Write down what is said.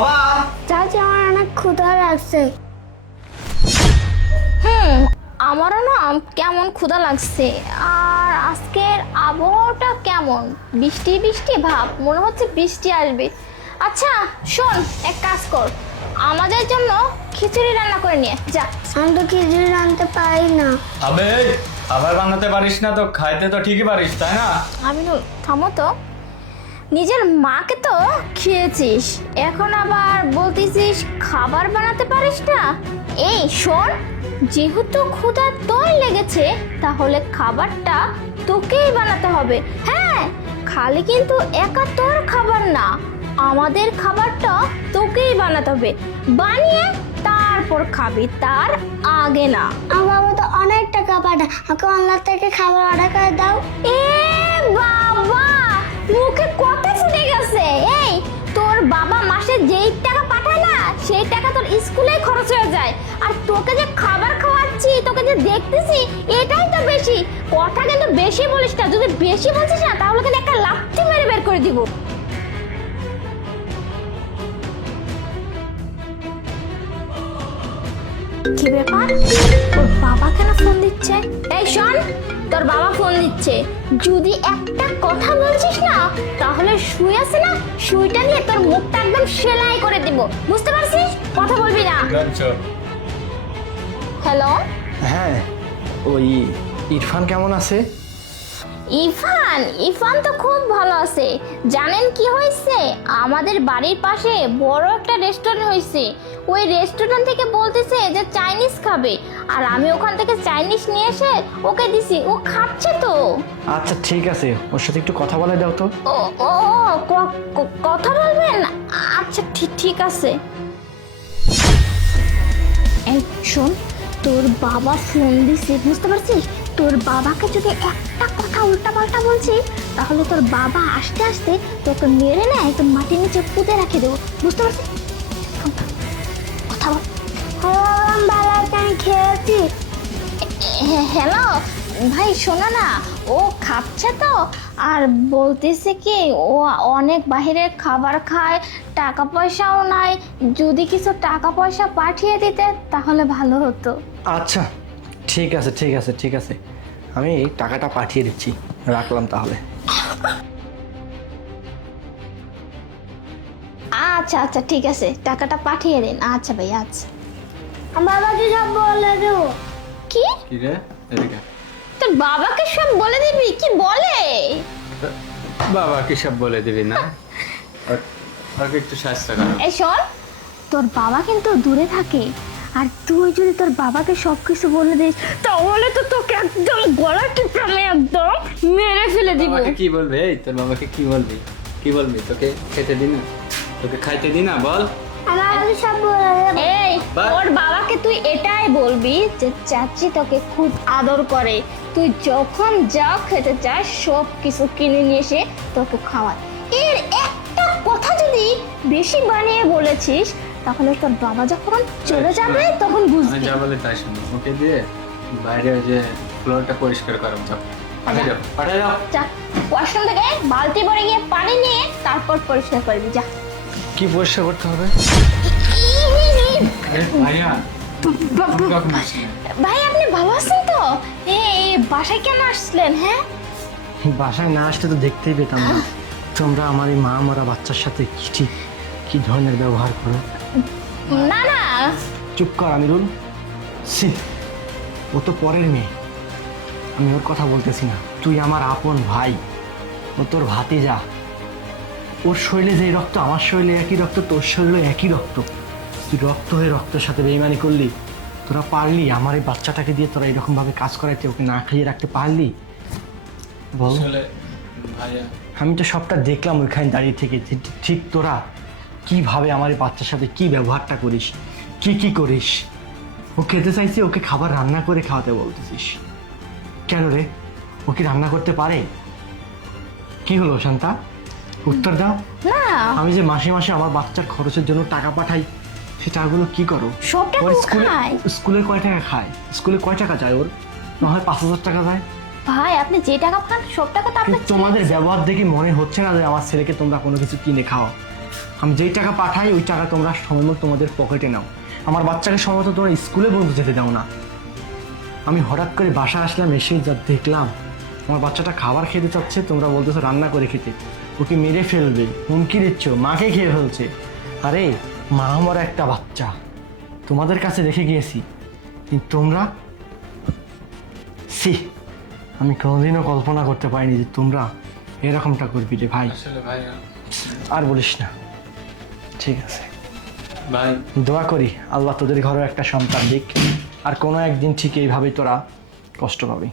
বাবা চাচি আমার অনেক ক্ষুধা লাগছে। আমারও না কেমন ক্ষুধা লাগছে। আর আজকের আবহাওয়াটা কেমন, বৃষ্টি বৃষ্টি ভাব, মনে হচ্ছে বৃষ্টি আসবে। আচ্ছা শোন, এক কাজ কর, আমাদের জন্য খিচুড়ি রান্না করে নিয়ে যা। আমি তো খিচুড়ি রাঁধতে পারি না। আবে খাবার বানাতে পারিস না তো খাইতে তো ঠিকই পারিস তাই না? আমিনুল থামো তো, নিজের মাকে তো খেয়েছিস, এখন আবার বলতেছিস খাবার বানাতে পারিস না। এই শোন, যেহেতু ক্ষুধা তোর লেগেছে তাহলে খাবারটা তোকেই বানাতে হবে। হ্যাঁ, খালি কিন্তু একা তোর খাবার না, আমাদের খাবারটা তোকেই বানাতে হবে, বানিয়ে তারপর খাবি, তার আগে না। আমার বাবা তো অনেক টাকা পাঠায়, আমাকে অনলাইন থেকে খাবার অর্ডার করে দাও। এ বাবা, মুখে কথা ফুটে গেছে। এই তোর বাবা মাসে যেই টাকা পাঠায় না সেই টাকা তোর স্কুলে খরচ হয়ে যায়, আর তোকে যে খাবার খাওয়াচ্ছি, তোকে যে দেখতেছি, এটাই তো বেশি। কথা কিন্তু বেশি বলিস না, যদি বেশি বলছিস না তাহলে কিন্তু একটা লাথি মেরে বের করে দিব। কি ব্যাপার, ওর বাবা কেন ফোন দিচ্ছে? এই শোন, তোর বাবা ফোন দিচ্ছে, যদি একটা কথা বলছিস না তাহলে সুই আছে না, সুইটা দিয়ে তোর মুখটা একদম সেলাই করে দিব, বুঝতে পারছিস? কথা বলবি না। হ্যালো, হ্যাঁ, ওই ইরফান কেমন আছে? ইরফান ইরফান তো খুব ভালো আছে। জানেন কি হয়েছে, আমাদের বাড়ির পাশে বড় একটা রেস্টুরেন্ট হয়েছে, ওই রেস্টুরেন্ট থেকে বলতেছে যে চাইনিজ খাবে, আর আমি ওখান থেকে চাইনিজ নিয়ে এসে ওকে দিছি, ও খাচ্ছে তো। আচ্ছা ঠিক আছে, ওর সাথে একটু কথা বলে দাও তো। ও ও কথা বলবেন? আচ্ছা ঠিক ঠিক আছে। এই শোন, তোর বাবা ফোন দিছে, বুঝতে পারছিস? তোর বাবাকে যদি একটা কথা উল্টা পাল্টা বলছিস তাহলে তোর বাবা আস্তে আস্তে তোকে মেরে না একদম মাটির নিচে পুঁতে রেখে দেবো, বুঝতে পারছিস? কথা বল। বাবা আমি খেয়েছি। হ্যালো ভাই, শোনো না, ও খাচ্ছে তো, আর বলতেছে কি ও অনেক বাইরের খাবার খায়, টাকা পয়সাও নাই, যদি কিছু টাকা পয়সা পাঠিয়ে দিতে তাহলে ভালো হতো। আচ্ছা ঠিক আছে ঠিক আছে ঠিক আছে, আমি টাকাটা পাঠিয়ে দিচ্ছি, রাখলাম তাহলে। আচ্ছা আচ্ছা ঠিক আছে, টাকাটা পাঠিয়ে দিন। আচ্ছা ভাই, আচ্ছা। আমার বাবাকে সব বলে দেবো। কি? কি রে এদিকে? তোর বাবাকে সব বলে দিবি? কি বলে? বাবাকে সব বলে দিবি না? আর একটু শাস্তি কর। এই শোন, তোর বাবা কিন্তু দূরে থাকে, আর তুই যদি তোর বাবাকে সবকিছু বলে দিস তাহলে তো তোকে একদম গলা টিপে আমি একদম মেরে ফেলে দিব। বাবাকে কি বলবি? এই তোর বাবাকে কি বলবি? কি বলবি? তোকে খেতে দি না, তোকে খাইতে দি না, বল। আমার বাবাকে সব বলে দেবো। এই বাহ। ওর বাবাকে তুই এটাই বলবি যে চাচি তোকে খুব আদর করে, তুই যখন যা খেতে চাস সব কিছু কিনে নিয়ে এসে তোকে খাওয়ায়। এর একটা কথা যদি বেশি বানিয়ে বলেছিস তাহলে তোর বাবা যখন চলে যাবে তখন আমি বুঝবি। যা বলে তাই শুনি, ওকে দিয়ে বাইরে ওই যে ফ্লোরটা পরিষ্কার করো, যাও পাঠিয়ে দাও, পাঠিয়ে দাও। যা, ওয়াশরুম থেকে বালতি ভরে গিয়ে পানি নিয়ে তারপর পরিষ্কার করবি, যা। কি পরিষ্কার করতে হবে? ভাইয়া কখন আসলেন? ভাই আপনি ভালো আছেন তো? এই বাসায় কেন আসলেন? হ্যাঁ, বাসায় না আসলে তো দেখতেই পেতাম না তোমরা আমার এই মা মরা বাচ্চার সাথে কি ধরনের ব্যবহার করো। না না, চুপ কর আমিরুল, ছি, ও তো পরের মেয়ে, আমি ওর কথা বলতেছি না। তুই আমার আপন ভাই, ও তোর ভাতিজা, ওর শরীরে যে রক্ত আমার শরীরে একই রক্ত, তোর শরীরে একই রক্ত। তুই রক্ত হয়ে রক্তের সাথে বেইমানি করলি? তোরা পারলি আমার এই বাচ্চাটাকে দিয়ে তোরা এরকম ভাবে কাজ করাইতে, ওকে না খাইয়ে রাখতে পারলি? বল। আসলে ভাইয়া আমি তো সবটা দেখলাম ওইখানে দাঁড়িয়ে থেকে, ঠিক তোরা কিভাবে আমার এই বাচ্চার সাথে কি ব্যবহারটা করিস, কি করিস। ও খেতে চাইছে, ওকে খাবার রান্না করে খাওয়াতে বলতেছিস কেন রে? ও কি রান্না করতে পারে? কি হলো শান্তা, উত্তর দাও। না আমি যে মাসে মাসে আমার বাচ্চার খরচের জন্য টাকা পাঠাই, সে টাকাগুলো কি করো? সব টাকা ওর ও খায়। স্কুলে কয় টাকা খায়? স্কুলে কয় টাকা যায় ওর? না হয় 5,000 টাকা যায়। ভাই আপনি যে টাকা পান সব টাকা তো আপনার তোমাদের ব্যবহার দেখে মনে হচ্ছে না যে আমার ছেলেকে তোমরা কোনো কিছু কিনে খাও। আমি যেই টাকা পাঠাই ওই টাকা তোমরা সময় মতো তোমাদের পকেটে নাও। আমার বাচ্চাকে সময় মতো তোমরা স্কুলে বন্ধু যেতে দাও না। আমি হঠাৎ করে বাসা আসলাম, এসে যা দেখলাম আমার বাচ্চাটা খাবার খেতে চাচ্ছে, তোমরা বলতেছো রান্না করে খেতে, ওকে মেরে ফেলবে, হুমকি দিচ্ছ, মাকে খেয়ে ফেলছে। আরে মা আমার একটা বাচ্চা তোমাদের কাছে রেখে গিয়েছি, কিন্তু তোমরা সি আমি কোনোদিনও কল্পনা করতে পারিনি যে তোমরা এরকমটা করবি রে ভাই। আসলে ভাই, আর বলিস না, ঠিক আছে, ভাই দোয়া করি আল্লাহ তোদের ঘরেও একটা সন্তান দিক, আর কোনো একদিন ঠিক এইভাবেই তোরা কষ্ট পাবি।